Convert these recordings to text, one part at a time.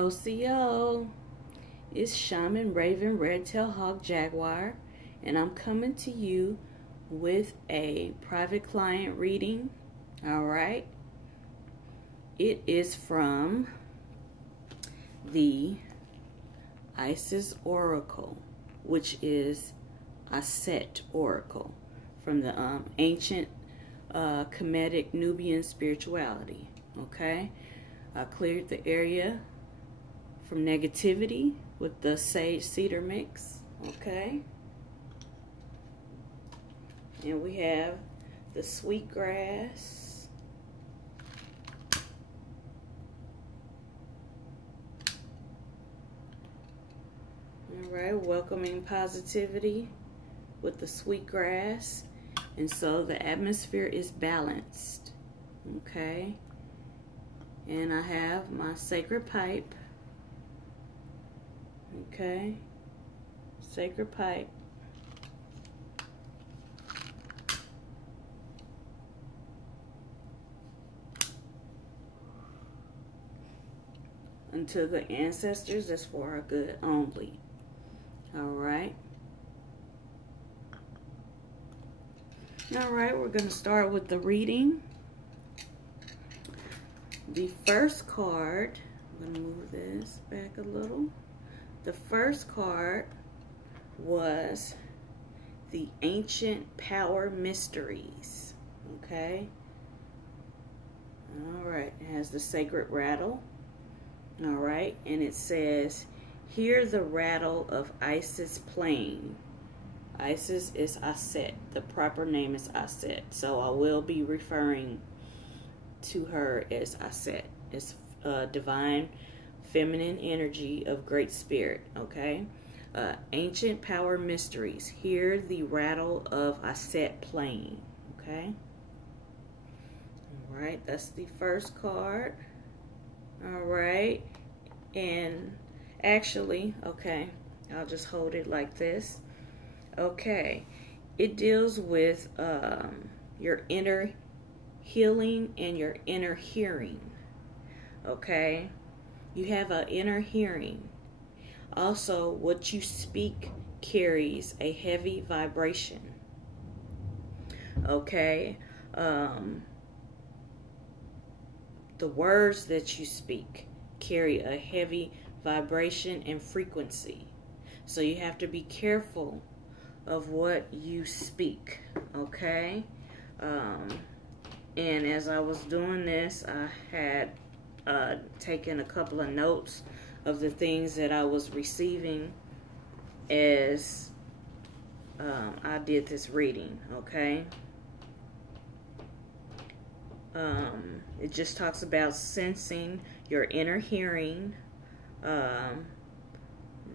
OCO, it's Shaman Raven Redtail Hawk Jaguar, and I'm coming to you with a private client reading. Alright, it is from the Isis Oracle, which is Auset Oracle from the ancient Kemetic Nubian spirituality. Okay, I cleared the area from negativity with the sage cedar mix. Okay, and we have the sweet grass, all right, welcoming positivity with the sweet grass. And so the atmosphere is balanced. Okay, and I have my sacred pipe. Okay, sacred pipe. Unto the ancestors, that's for our good only. All right. All right, we're going to start with the reading. The first card, I'm going to move this back a little. The first card was the Ancient Power Mysteries. Okay. All right, it has the sacred rattle. All right, and it says, "Hear the rattle of Isis playing." Isis is Auset. The proper name is Auset. So I will be referring to her as Auset. It's divine feminine energy of great spirit. Okay. Ancient power mysteries. Hear the rattle of Auset playing. Okay. All right. That's the first card. All right. And actually, okay, I'll just hold it like this. Okay, it deals with your inner healing and your inner hearing. Okay, you have an inner hearing. Also, what you speak carries a heavy vibration. Okay, the words that you speak carry a heavy vibration and frequency. So you have to be careful of what you speak, okay? And as I was doing this, I had taken a couple of notes of the things that I was receiving as I did this reading, okay? It just talks about sensing your inner hearing.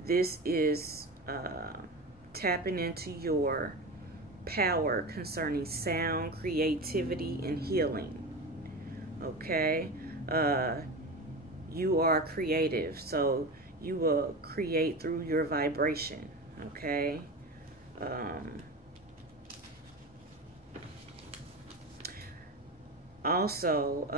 This is tapping into your power concerning sound, creativity, and healing. Okay, you are creative, so you will create through your vibration. Okay. Also,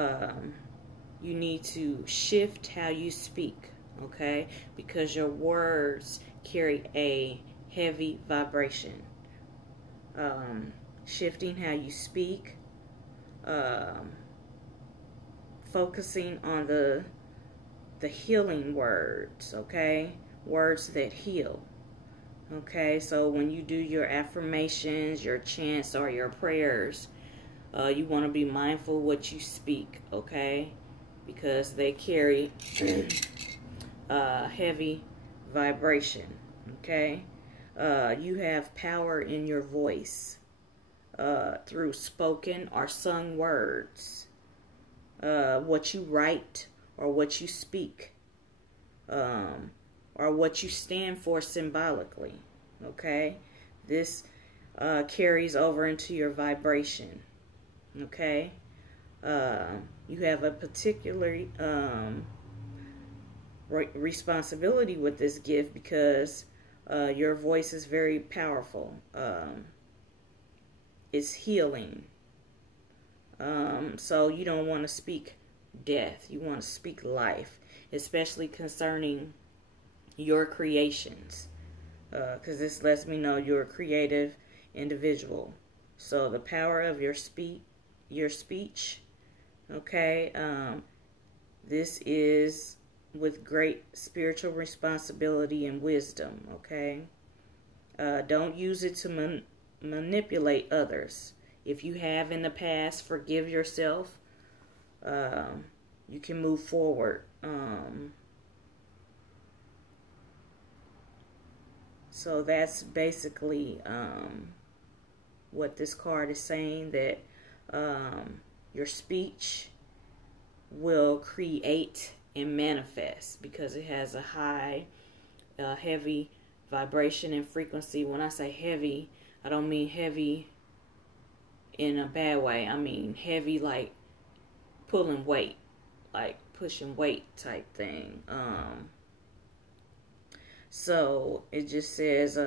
you need to shift how you speak. Okay, because your words carry a heavy vibration. Shifting how you speak, focusing on the healing words, okay? Words that heal. Okay, so when you do your affirmations, your chants, or your prayers, you want to be mindful what you speak, okay? Because they carry heavy vibration, okay? You have power in your voice through spoken or sung words, what you write or what you speak, or what you stand for symbolically, okay? This carries over into your vibration, okay? You have a particular responsibility with this gift because your voice is very powerful. It's healing. So you don't want to speak death. You want to speak life, especially concerning your creations. Because this lets me know you're a creative individual. So the power of your speech, okay, this is with great spiritual responsibility and wisdom, okay? Don't use it to manipulate others. If you have in the past, forgive yourself. You can move forward. So that's basically what this card is saying, that your speech will create and manifest because it has a high, heavy vibration and frequency. When I say heavy, I don't mean heavy in a bad way. I mean heavy like pulling weight, like pushing weight type thing. So it just says,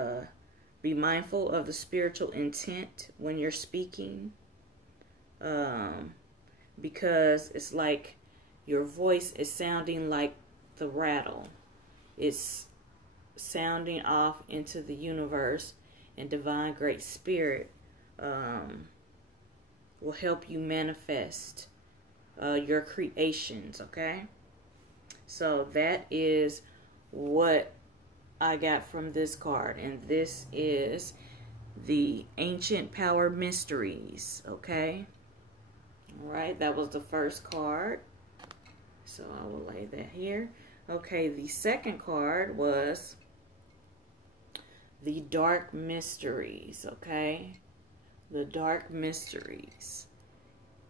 be mindful of the spiritual intent when you're speaking, because it's like your voice is sounding like the rattle. It's sounding off into the universe, and divine great spirit will help you manifest your creations, okay? So that is what I got from this card, and this is the Ancient Power Mysteries, okay? All right, that was the first card, so I will lay that here. Okay, the second card was the Dark Mysteries, okay? The Dark Mysteries.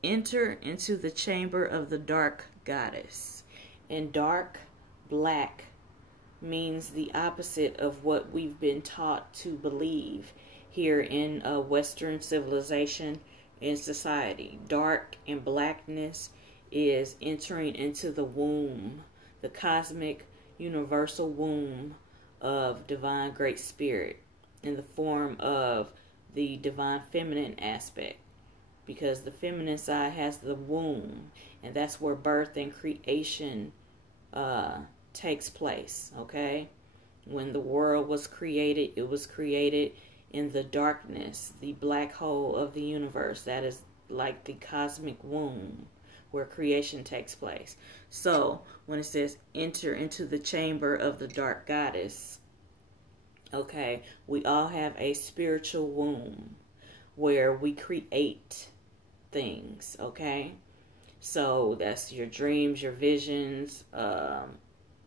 Enter into the chamber of the Dark Goddess. And dark, black, means the opposite of what we've been taught to believe here in Western civilization and society. Dark and blackness is entering into the womb, the cosmic universal womb of divine great spirit in the form of the divine feminine aspect, because the feminine side has the womb, and that's where birth and creation takes place, okay? When the world was created, it was created in the darkness, the black hole of the universe. That is like the cosmic womb where creation takes place. So when it says enter into the chamber of the dark goddess, okay, we all have a spiritual womb where we create things, okay? So that's your dreams, your visions,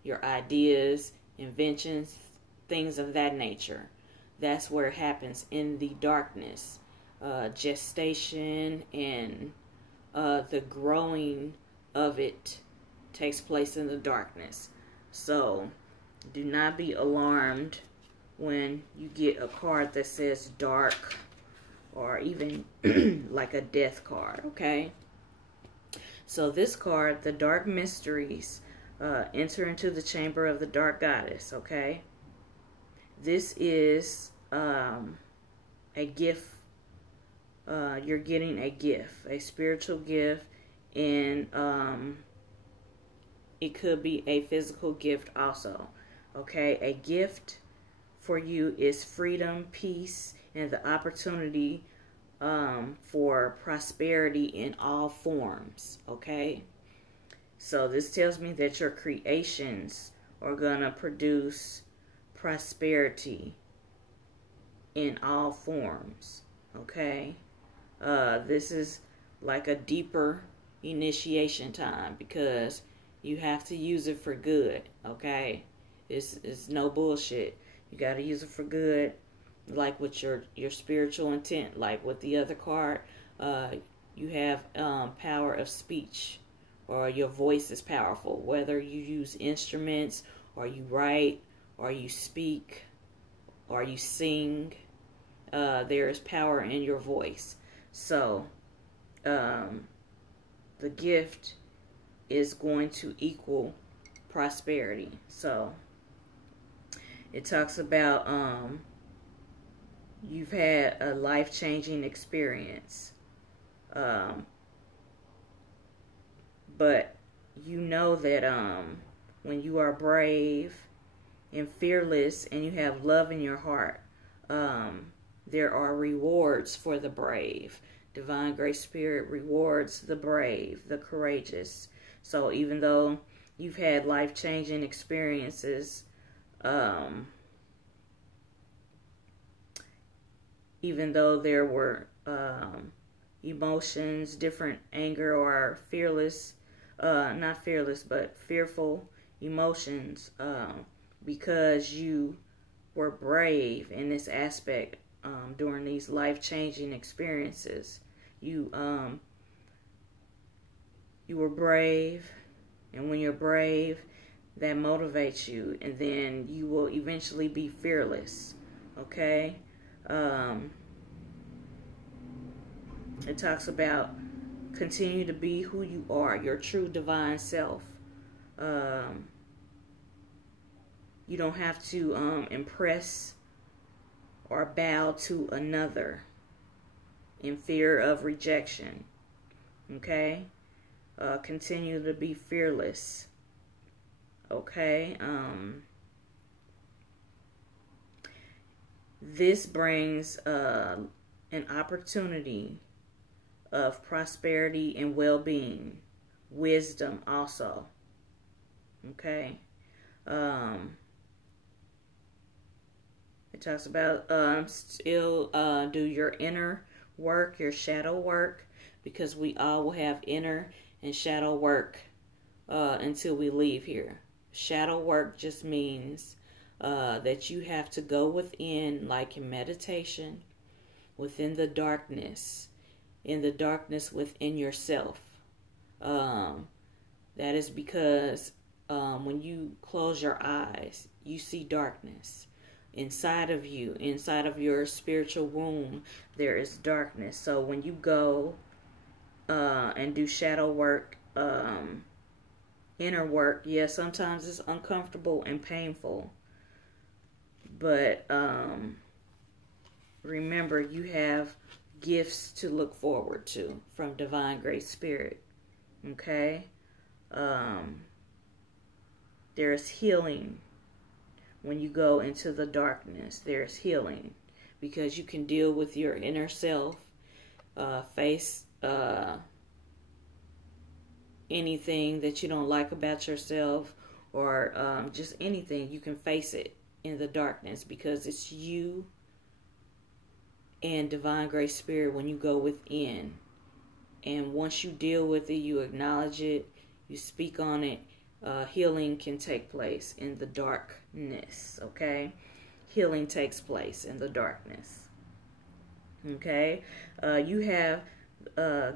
your ideas, inventions, things of that nature. That's where it happens in the darkness. Gestation and the growing of it takes place in the darkness. So do not be alarmed when you get a card that says dark, or even like a death card, okay? So this card, the Dark Mysteries, enter into the chamber of the dark goddess, okay? This is a gift. You're getting a gift, a spiritual gift, and it could be a physical gift also, okay? A gift for you is freedom, peace, and the opportunity for prosperity in all forms, okay? So this tells me that your creations are going to produce prosperity in all forms, okay? This is like a deeper initiation time, because you have to use it for good, okay? It's no bullshit. You got to use it for good, like with your spiritual intent. Like with the other card, you have power of speech, or your voice is powerful, whether you use instruments, or you write, or you speak, or you sing. There is power in your voice. So the gift is going to equal prosperity. So it talks about you've had a life-changing experience, but you know that when you are brave and fearless and you have love in your heart, there are rewards for the brave. Divine Grace Spirit rewards the brave, the courageous. So even though you've had life-changing experiences, even though there were emotions, different anger or fearless, not fearless, but fearful emotions, because you were brave in this aspect during these life-changing experiences. You were brave, and when you're brave, that motivates you, and then you will eventually be fearless. Okay? It talks about continue to be who you are, your true divine self. You don't have to impress or bow to another in fear of rejection. Okay? Continue to be fearless. Okay? This brings an opportunity of prosperity and well-being, wisdom also. Okay? It talks about still do your inner work, your shadow work, because we all will have inner and shadow work until we leave here. Shadow work just means that you have to go within, like in meditation, within the darkness, in the darkness within yourself. That is because when you close your eyes, you see darkness. Inside of you, inside of your spiritual womb, there is darkness. So when you go and do shadow work, inner work, yes, sometimes it's uncomfortable and painful. But remember, you have gifts to look forward to from Divine Grace Spirit. Okay? There's healing when you go into the darkness. There's healing because you can deal with your inner self, face anything that you don't like about yourself, or just anything. You can face it in the darkness because it's you and Divine Grace Spirit when you go within. And once you deal with it, you acknowledge it, you speak on it, healing can take place in the darkness, okay? Healing takes place in the darkness, okay? You have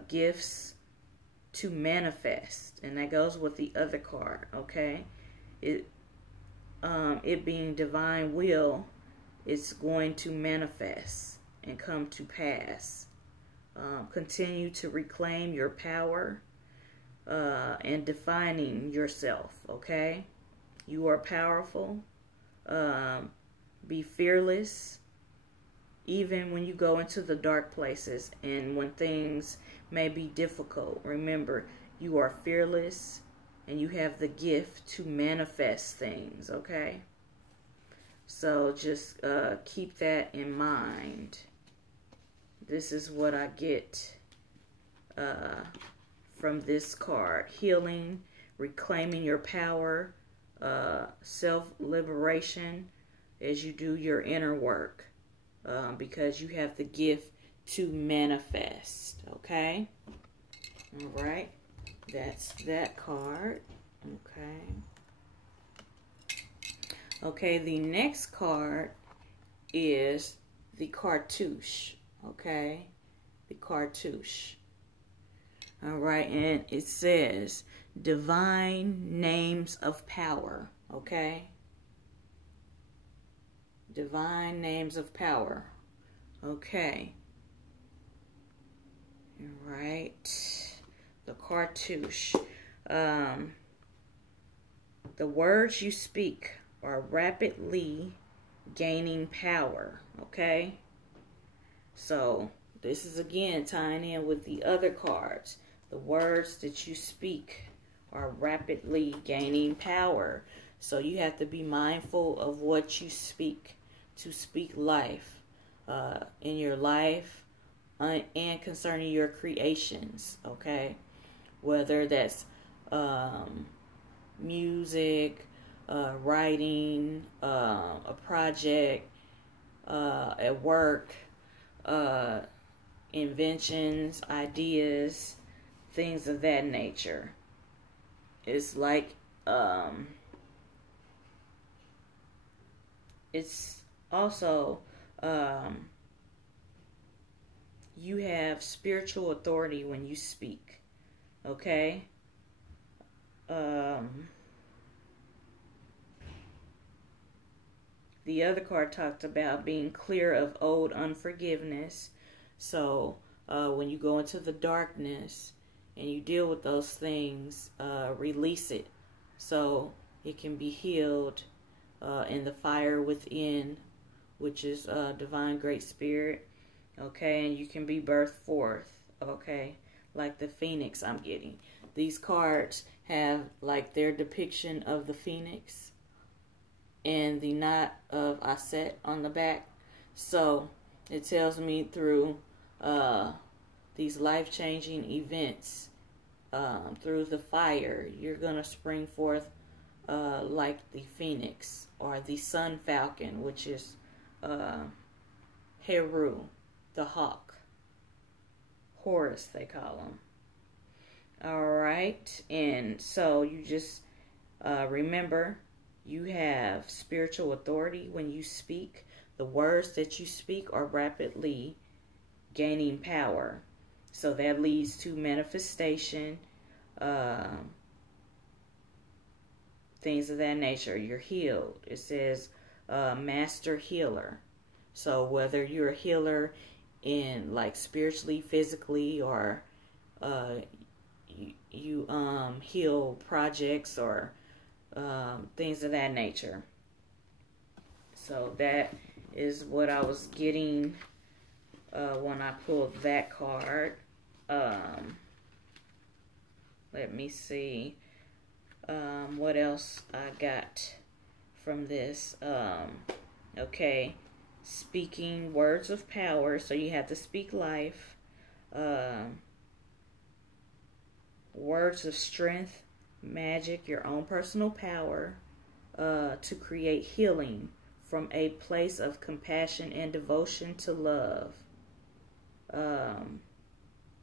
gifts to manifest, and that goes with the other card, okay? It being divine will, it's going to manifest and come to pass. Continue to reclaim your power and defining yourself, okay? You are powerful. Be fearless, even when you go into the dark places and when things may be difficult. Remember, you are fearless and you have the gift to manifest things, okay? So just keep that in mind. This is what I get from this card. Healing, reclaiming your power, self-liberation as you do your inner work, because you have the gift to manifest, okay? All right, that's that card, okay? Okay, the next card is the cartouche, okay? The cartouche. All right, and it says divine names of power, okay? Divine names of power, okay? All right, the cartouche. The words you speak are rapidly gaining power, okay? So this is again tying in with the other cards. The words that you speak are rapidly gaining power. So you have to be mindful of what you speak, to speak life in your life and concerning your creations, okay? Whether that's music, writing, a project, at work, inventions, ideas, things of that nature. It's like it's also you have spiritual authority when you speak, okay? The other card talked about being clear of old unforgiveness. So when you go into the darkness and you deal with those things, release it so it can be healed in the fire within, which is divine great spirit, okay? And you can be birthed forth, okay? Like the phoenix I'm getting. These cards have like their depiction of the phoenix and the knot of Auset on the back. So it tells me through these life-changing events, through the fire, you're going to spring forth like the phoenix or the sun falcon, which is Heru, the hawk. Horus, they call him. All right. And so you just remember, you have spiritual authority when you speak. The words that you speak are rapidly gaining power. So that leads to manifestation, things of that nature. You're healed. It says master healer. So whether you're a healer in like spiritually, physically, or you heal projects or things of that nature. So that is what I was getting when I pulled that card. Let me see what else I got from this. Okay, speaking words of power. So you have to speak life. Words of strength, magic, your own personal power, to create healing from a place of compassion and devotion to love.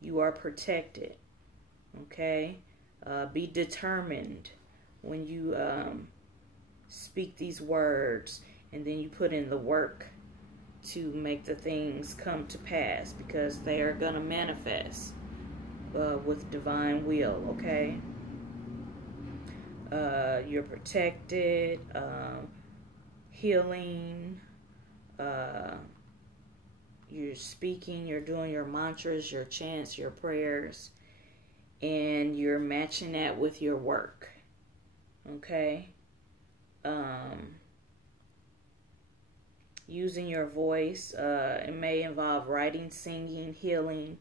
You are protected, okay? Be determined when you speak these words, and then you put in the work to make the things come to pass, because they are going to manifest with divine will, okay? You're protected, healing, you're speaking, you're doing your mantras, your chants, your prayers, and you're matching that with your work, okay? Using your voice, it may involve writing, singing, healing,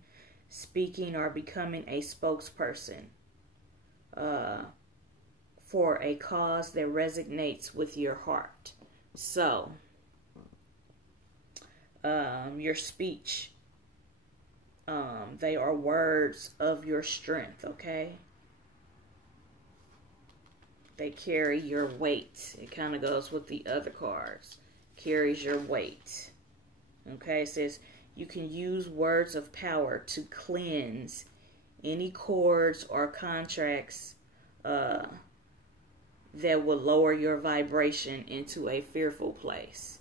speaking, or becoming a spokesperson for a cause that resonates with your heart. So, your speech, they are words of your strength, okay? They carry your weight. It kind of goes with the other cards. Carries your weight. Okay, it says you can use words of power to cleanse any cords or contracts that will lower your vibration into a fearful place.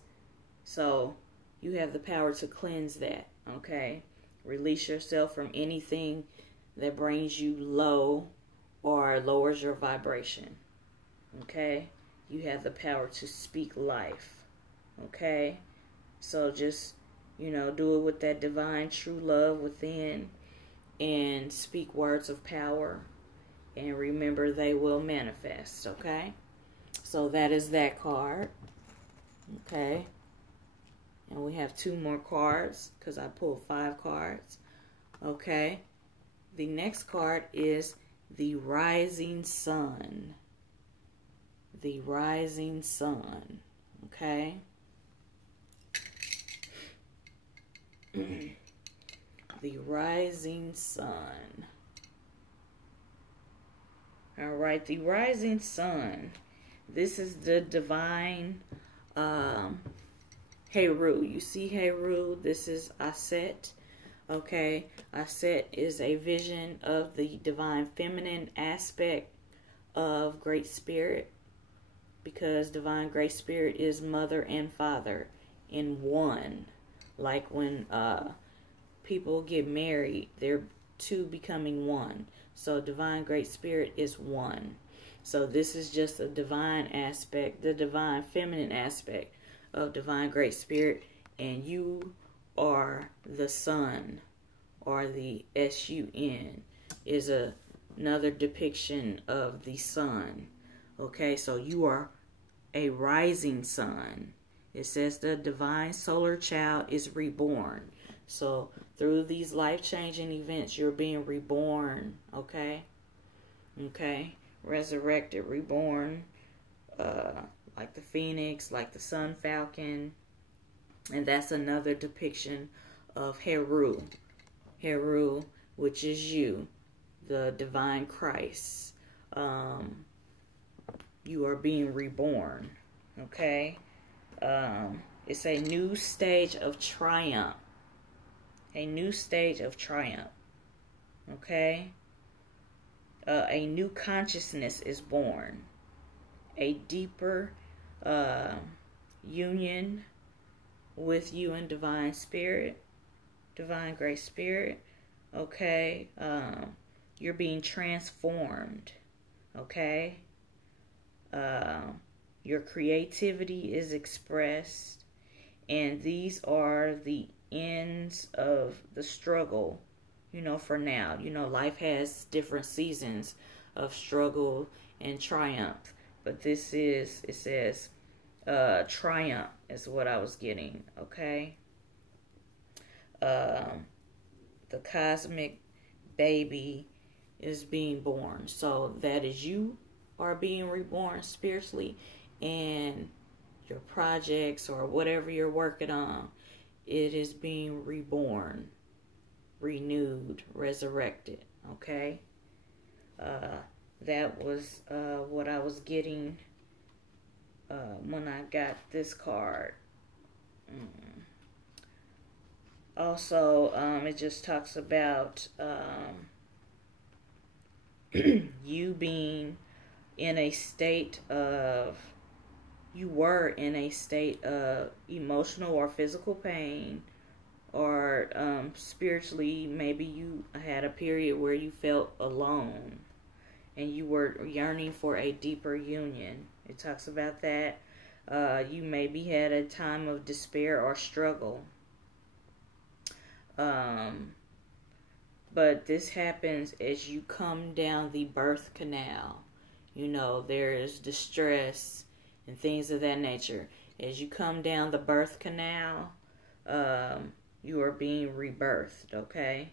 So you have the power to cleanse that, okay? Release yourself from anything that brings you low or lowers your vibration, okay? You have the power to speak life, okay? So just, do it with that divine true love within, and speak words of power, and remember they will manifest, okay? So that is that card, okay? And we have 2 more cards because I pulled 5 cards, okay? The next card is the rising sun. The rising sun. Okay? The rising sun. All right, the rising sun. This is the divine Heru. You see Heru? This is Auset. Okay, Auset is a vision of the divine feminine aspect of Great Spirit, because divine Great Spirit is mother and father in one. Like when people get married, they're two becoming one. So divine Great Spirit is one. So this is just a divine aspect, the divine feminine aspect of divine Great Spirit, and you are the sun, or the sun is another depiction of the sun. Okay, so you are a rising sun. It says the divine solar child is reborn. So through these life-changing events, you're being reborn. Okay? Okay? Resurrected, reborn, like the phoenix, like the sun falcon. And that's another depiction of Heru. Heru, which is you, the divine Christ. You are being reborn. Okay? It's a new stage of triumph. A new stage of triumph. Okay? A new consciousness is born. A deeper union with you and divine spirit, divine Great Spirit. Okay? You're being transformed. Okay? Your creativity is expressed, and these are the ends of the struggle, for now. Life has different seasons of struggle and triumph, but this is, it says, triumph is what I was getting. Okay? The cosmic baby is being born. So that is, you are being reborn spiritually, and your projects or whatever you're working on, it is being reborn, renewed, resurrected. Okay? That was what I was getting when I got this card. Also, it just talks about you being in a state of, you were in a state of emotional or physical pain, or spiritually, maybe you had a period where you felt alone and you were yearning for a deeper union. It talks about that. You maybe had a time of despair or struggle. But this happens as you come down the birth canal. There is distress and things of that nature. As you come down the birth canal, you are being rebirthed, okay?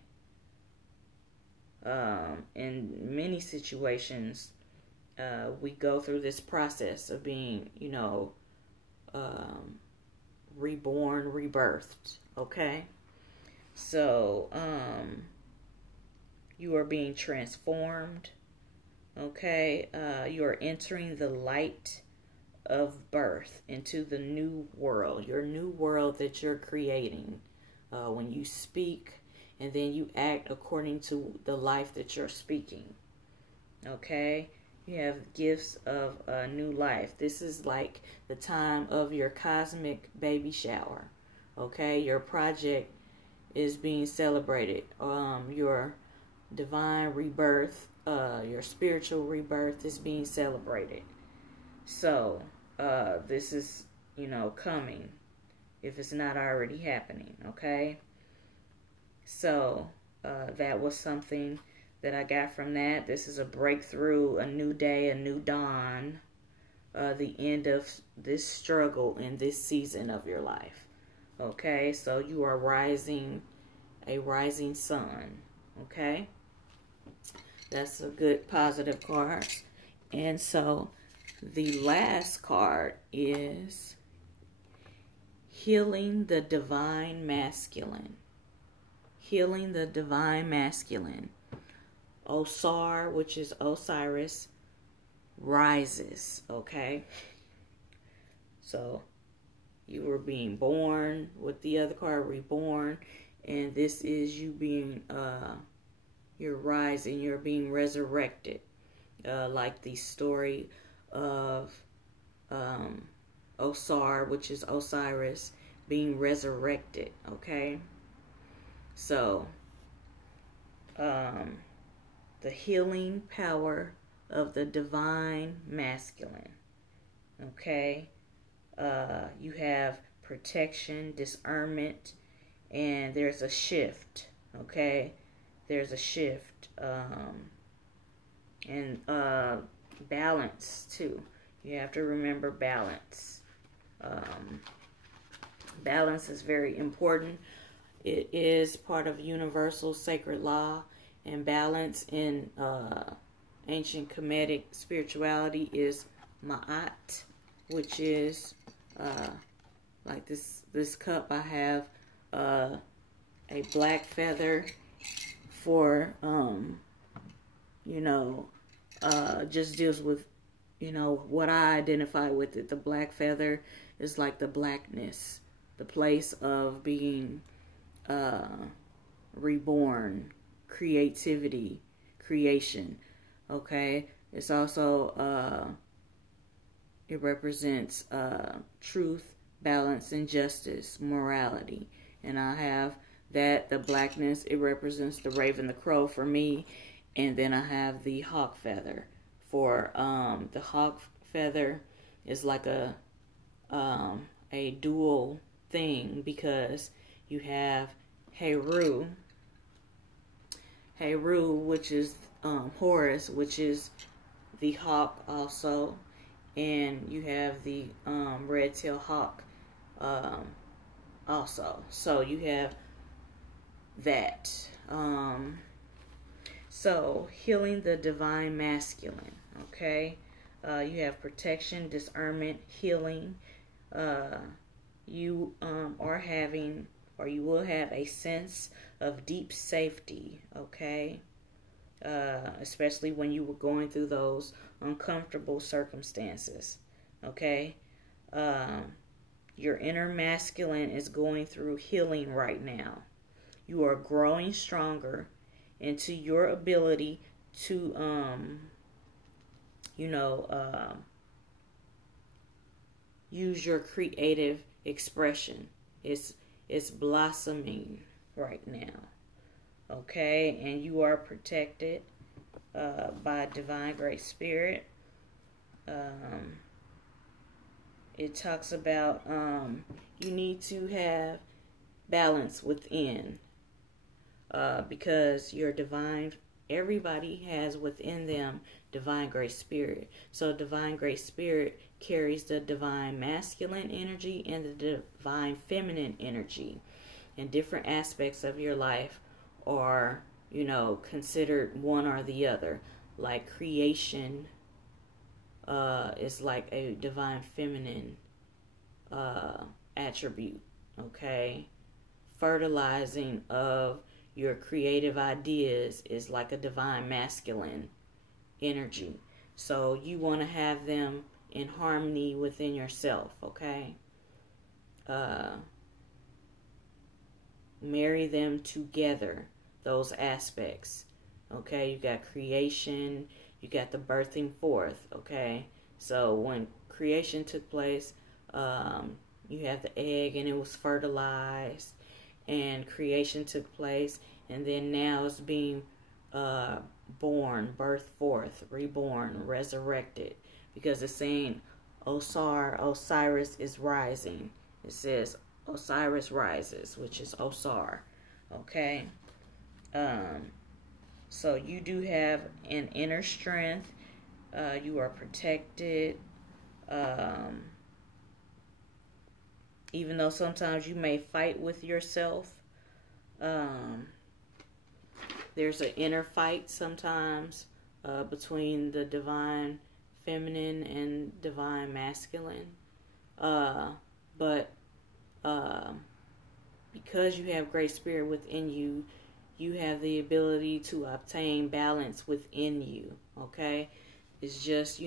In many situations, we go through this process of being, reborn, rebirthed, okay? So, you are being transformed, okay? You are entering the light of birth into the new world, your new world that you're creating. When you speak, and then you act according to the life that you're speaking. Okay? You have gifts of a new life. This is like the time of your cosmic baby shower. Okay? Your project is being celebrated. Your divine rebirth, your spiritual rebirth is being celebrated. So, this is, coming, if it's not already happening, okay? So, that was something that I got from that. This is a breakthrough, a new day, a new dawn, the end of this struggle in this season of your life, okay? So, you are rising, a rising sun, okay? That's a good positive card. And so the last card is Healing the Divine Masculine. Healing the Divine Masculine. Osar, which is Osiris, rises, okay? So you were being born with the other card, reborn, and this is you being, you're rising, you're being resurrected. Like the story of Osar, which is Osiris, being resurrected, okay? So, the healing power of the divine masculine, okay? You have protection, discernment, and there's a shift, okay? There's a shift, and balance, too. You have to remember balance. Balance is very important. It is part of universal sacred law, and balance in ancient Kemetic spirituality is Ma'at, which is like this cup. I have a black feather for just deals with what I identify with it. The black feather is like the blackness, the place of being reborn, creativity, creation. Okay, it's also it represents truth, balance, and justice, morality. And I have that, the blackness, it represents the raven, the crow for me. And then I have the hawk feather. For the hawk feather is like a dual thing, because you have Heru, which is Horus, which is the hawk also, and you have the red-tailed hawk also. So you have that. So healing the divine masculine, okay? You have protection, discernment, healing. You are having, or you will have, a sense of deep safety, okay? Especially when you were going through those uncomfortable circumstances, okay? Your inner masculine is going through healing right now. You are growing stronger into your ability to, use your creative expression. It's blossoming right now, okay? And you are protected by divine great spirit. It talks about you need to have balance within, because your divine, everybody has within them divine great spirit. So divine great spirit carries the divine masculine energy and the divine feminine energy. And different aspects of your life are, considered one or the other. Like creation is like a divine feminine attribute, okay? Fertilizing of your creative ideas is like a divine masculine energy. So you want to have them in harmony within yourself, okay? Marry them together, those aspects, okay? You got creation, you got the birthing forth, okay? So when creation took place, you have the egg and it was fertilized, and creation took place, and then now it's being born, birthed forth, reborn, resurrected, because it's saying Osiris is rising. It says Osiris rises, which is Osar, okay? So you do have an inner strength. You are protected. Even though sometimes you may fight with yourself, there's an inner fight sometimes between the divine feminine and divine masculine. But because you have great spirit within you, you have the ability to obtain balance within you. Okay? It's just,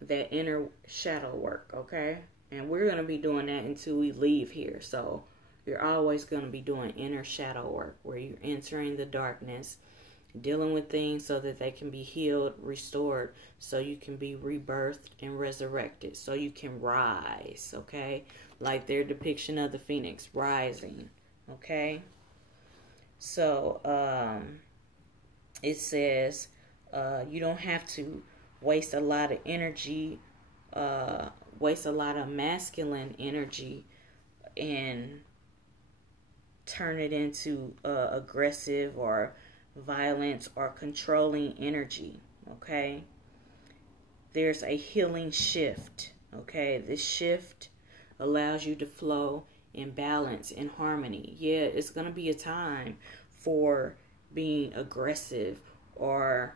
that inner shadow work. Okay? And we're going to be doing that until we leave here. So you're always going to be doing inner shadow work where you're entering the darkness, dealing with things so that they can be healed, restored, so you can be rebirthed and resurrected, so you can rise, okay? Like their depiction of the phoenix rising, okay? So, it says you don't have to waste a lot of energy, waste a lot of masculine energy and turn it into aggressive or violence or controlling energy. Okay, there's a healing shift. Okay, this shift allows you to flow in balance, in harmony. Yeah, it's going to be a time for being aggressive or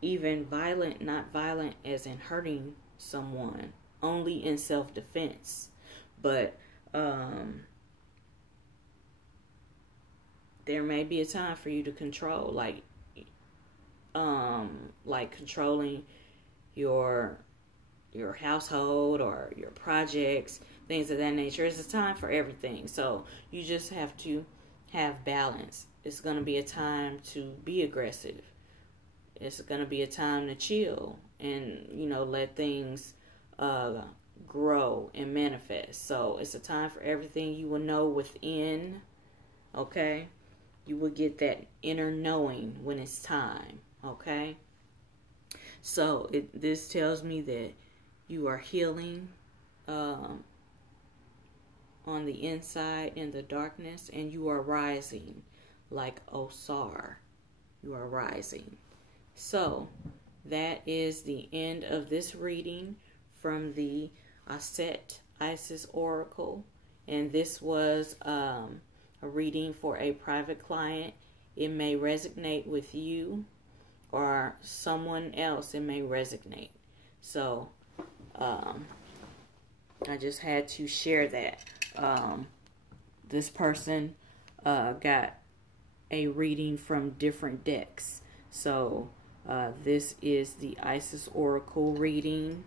even violent, not violent as in hurting someone, only in self-defense. But there may be a time for you to control, like controlling your household or your projects, things of that nature. It's a time for everything. So you just have to have balance. It's going to be a time to be aggressive. It's going to be a time to chill and, let things grow and manifest. So it's a time for everything. You will know within, okay? You will get that inner knowing when it's time, okay? So this tells me that you are healing on the inside in the darkness, and you are rising like Osar. You are rising. So that is the end of this reading from the Auset Isis Oracle, and this was a reading for a private client. It may resonate with you or someone else. It may resonate. So I just had to share that. This person got a reading from different decks. So this is the Isis Oracle reading,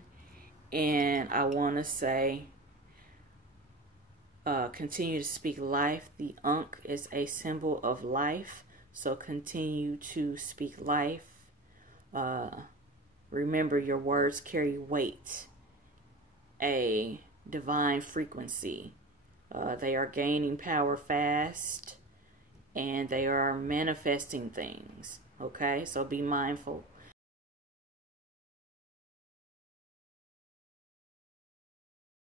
and I want to say continue to speak life. The Ankh is a symbol of life, so continue to speak life. Remember, your words carry weight, a divine frequency. They are gaining power fast, and they are manifesting things. Okay, so be mindful